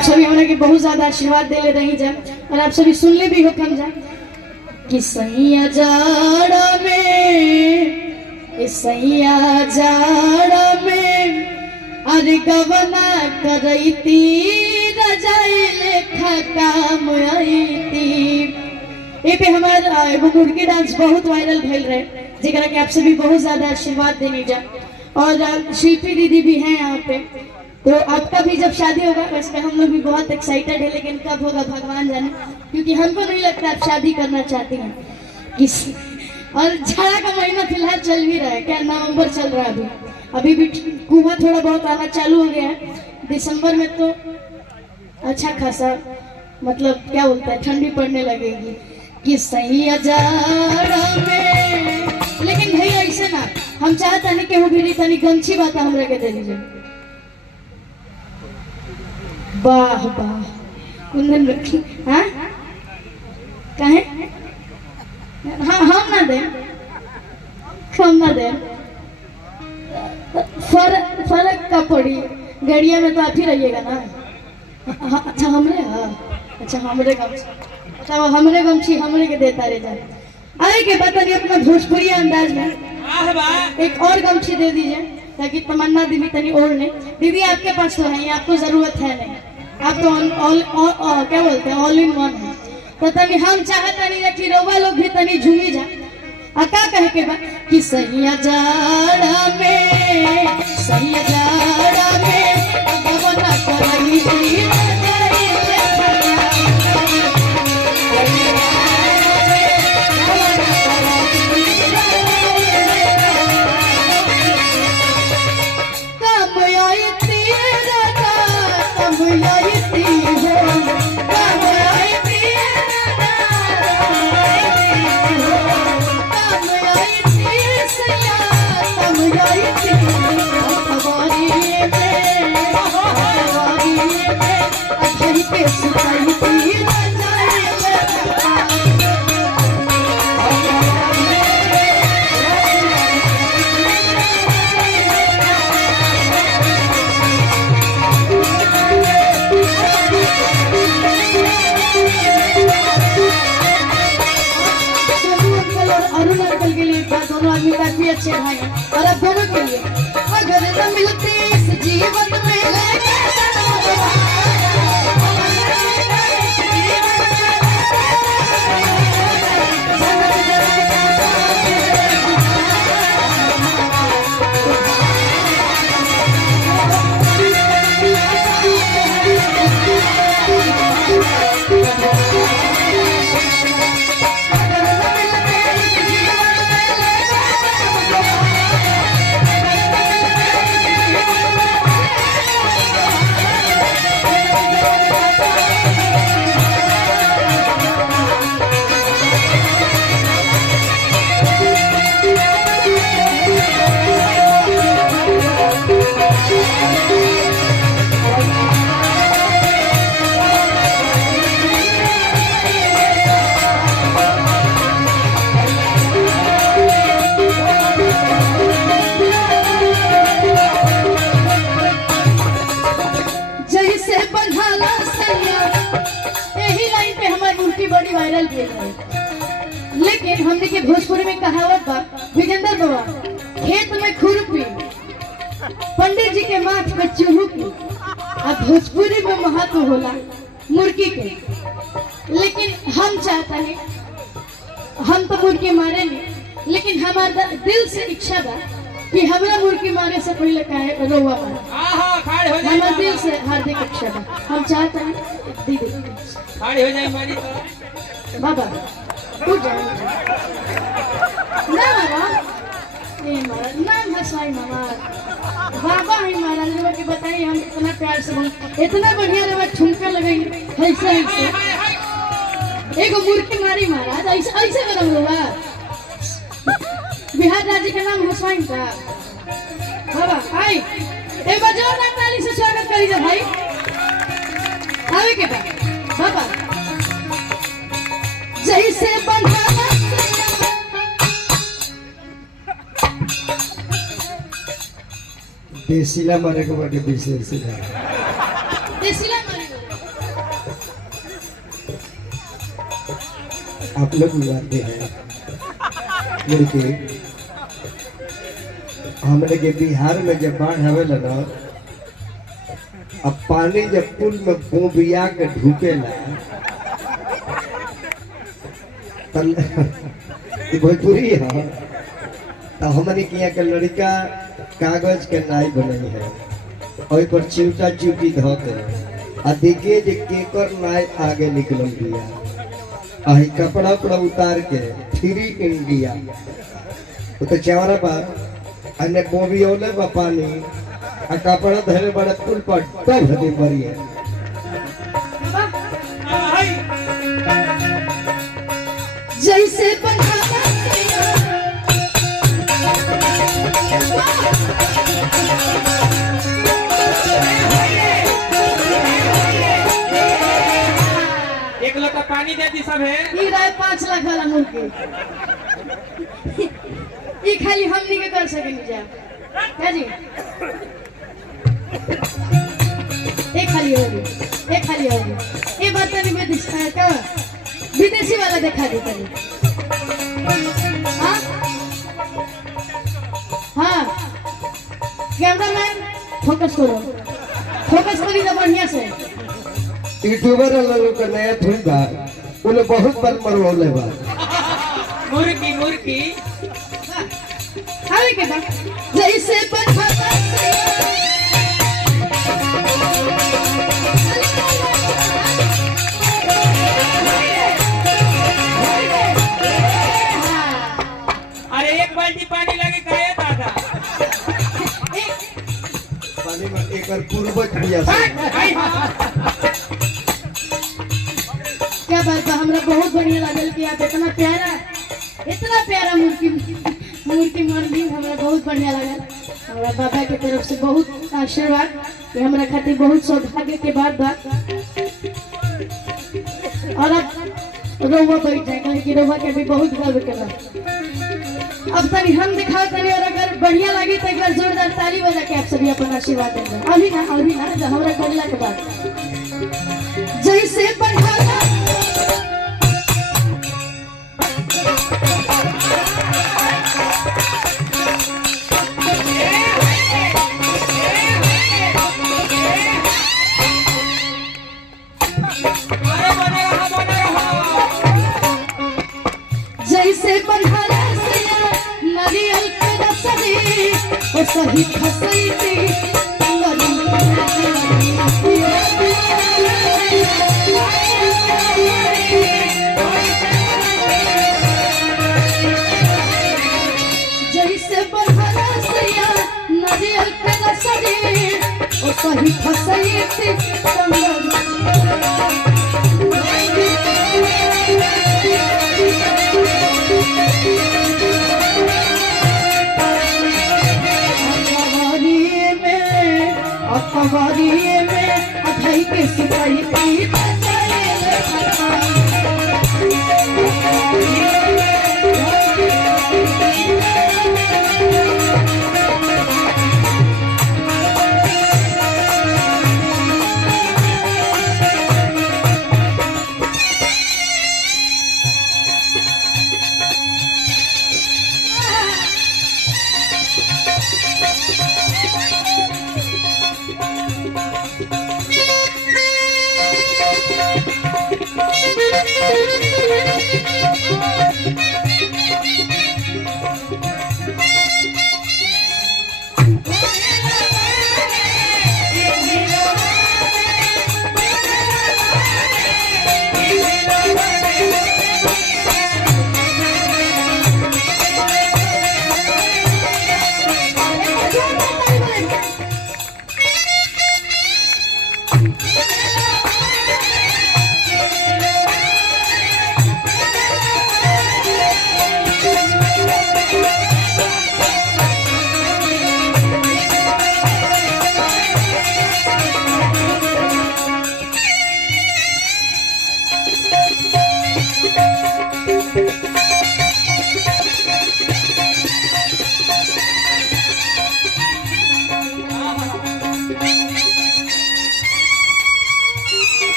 आप सभी हमरा के बहुत ज्यादा आशीर्वाद दे रही जा और आप सभी सुन ले भी हो कम जा कि सैया जाड़ा में सैया जाड़ा में अरे गवना करैती रजाई लेखा काम आईती। ए पे हमार एगो मुर्गी डांस बहुत वायरल भेल रहे जेकरा के आप सभी बहुत ज्यादा आशीर्वाद देने जा और शिल्पी दीदी भी हैं यहाँ पे। तो आपका भी जब शादी होगा वैसे हम लोग भी बहुत एक्साइटेड है लेकिन कब होगा भगवान जाने, क्योंकि हमको नहीं लगता आप शादी करना चाहती हैं किस। और जाड़ा का महीना फिलहाल चल भी रहा है, क्या नवंबर चल रहा है अभी भी कुआं थोड़ा बहुत आना चालू हो गया है। दिसंबर में तो अच्छा खासा मतलब क्या बोलता है ठंडी पड़ने लगेगी कि सही जाड़ा में। लेकिन भैया ऐसे ना हम चाहता नहीं कि वो भी तनी गमछी बात हमरा के दे दीजिए। वाह वाह कुंदन रखी हाँ कहे हाँ हम ना दे फर्क का पड़ी गड़िया में तो आप ही रहिएगा ना। हाँ अच्छा हमरे हाँ अच्छा हमरे गमछी हमरे के देता रह जा। अरे के पता नहीं अपना भोजपुरी अंदाज में एक और गमछी दे दीजिए ताकि तमन्ना दीदी तनी और नहीं। दीदी आपके पास तो है, आपको जरूरत है नहीं, आप तो क्या बोलते हैं ऑल इन वन है। तो तनी हम चाहता नहीं कि रोवा लोग भी तनी झूमी जा का कहे के बा कि सैया जाड़ा में सैया जाड़ा में गवना करैती दोनों आदमी काफी अच्छे भाई हैं और अब दोनों के लिए अगर न मिलती इस जीवन में बड़ी वायरल भी है। लेकिन हमने के भोजपुरी में कहावत बा विजेंद्र बाबा खेत में खुरपी पंडित जी के माथ पे चूहुकी और भोजपुरी में महत्व होला मुर्गी के। लेकिन हम चाहता है हम तो मुर्गी मारे नहीं लेकिन हमारा दिल से इच्छा बा कि हमरा मुर्गी मारे से पहले कहे रोवा मारे। हमारे दिल से हार्दिक इच्छा बा हम चाहते हैं दीदी खड़ी हो जाए हमारी बाबा उठ जाओ ना बाबा ये हमारा नाम है साईं मामा बाबा है हमारा लोग के बताइए हम इतना प्यार से बोल इतना बढ़िया लोग ठुमका लगाएंगे ऐसे ऐसे एक मुर्गी मारी महाराज ऐसे ऐसे करो लोग बिहार राज्य का नाम हुसैन था बाबा आई एक बार जोरदार ताली से स्वागत करिए भाई आवे के बाद बाबा जैसे बंधाना देसीला मारे को बाटे विशेष देसीला मारे आप लोग बुलाते हैं मुर्गी। हमने के बिहार में जब बाढ़ आवे लगा, अब पानी जब पुल में बोबिया के ढूकेला भोजपुरी है, तो हमारे यहाँ के लड़का कागज के नाई बनी है, और पर चिमटा चिमटी धोते आ देखिए जे केकर नाई आगे निकल दिया, आई कपड़ा उपड़ा उतार के फ्री इंडिया वो तो चावरा बा अन्य बोबी ओले बा पानी आ कपड़ा धरे बड़े पुल पर तब हदी पड़ी है। जैसे एक लोटा पानी दे दी सब है। 5 लाख वाला मुर्गी ये खाली हमनी के कर सकेंगे जा क्या जी? एक खाली होगी, एक खाली होगी। ये बात नहीं मैं क्या विदेशी वाला दिखा दी कभी। हाँ हाँ कैमरामैन फोकस करो, फोकस करी तो बढ़िया से। यूट्यूबर वालों का नया थोड़ी बा, उन्हें बहुत बार मरवाले बा। मुर्गी मुर्गी खाने के बाद जैसे अरे एक बाल्टी पानी लगे खाया दादा। पानी में एक बार पूर्वज दिया क्या बात है, हमरा बहुत बढ़िया लागल कि आप इतना प्यारा मूर्ति मन भी हमरा बहुत बढ़िया लगल। हमरा बाबा के तरफ से बहुत आशीर्वाद कि हमरा खातिर बहुत सौभाग्य के बात बा। और अब रोवा बैठ जाए कि रोवा के भी बहुत गर्व के बा। अब तनी हम दिखाओ तनी, और अगर बढ़िया लगी तो एक बार जोरदार ताली बजा के आप सभी अपन आशीर्वाद देंगे। अभी ना हमरा करला के बाद जैसे जैसे बंधारा से नारियल के रसरी ओ सही फसैती जैसे बंधारा से नारियल के रसरी ओ सही फसैती कवारिये में अठाई के सिपाही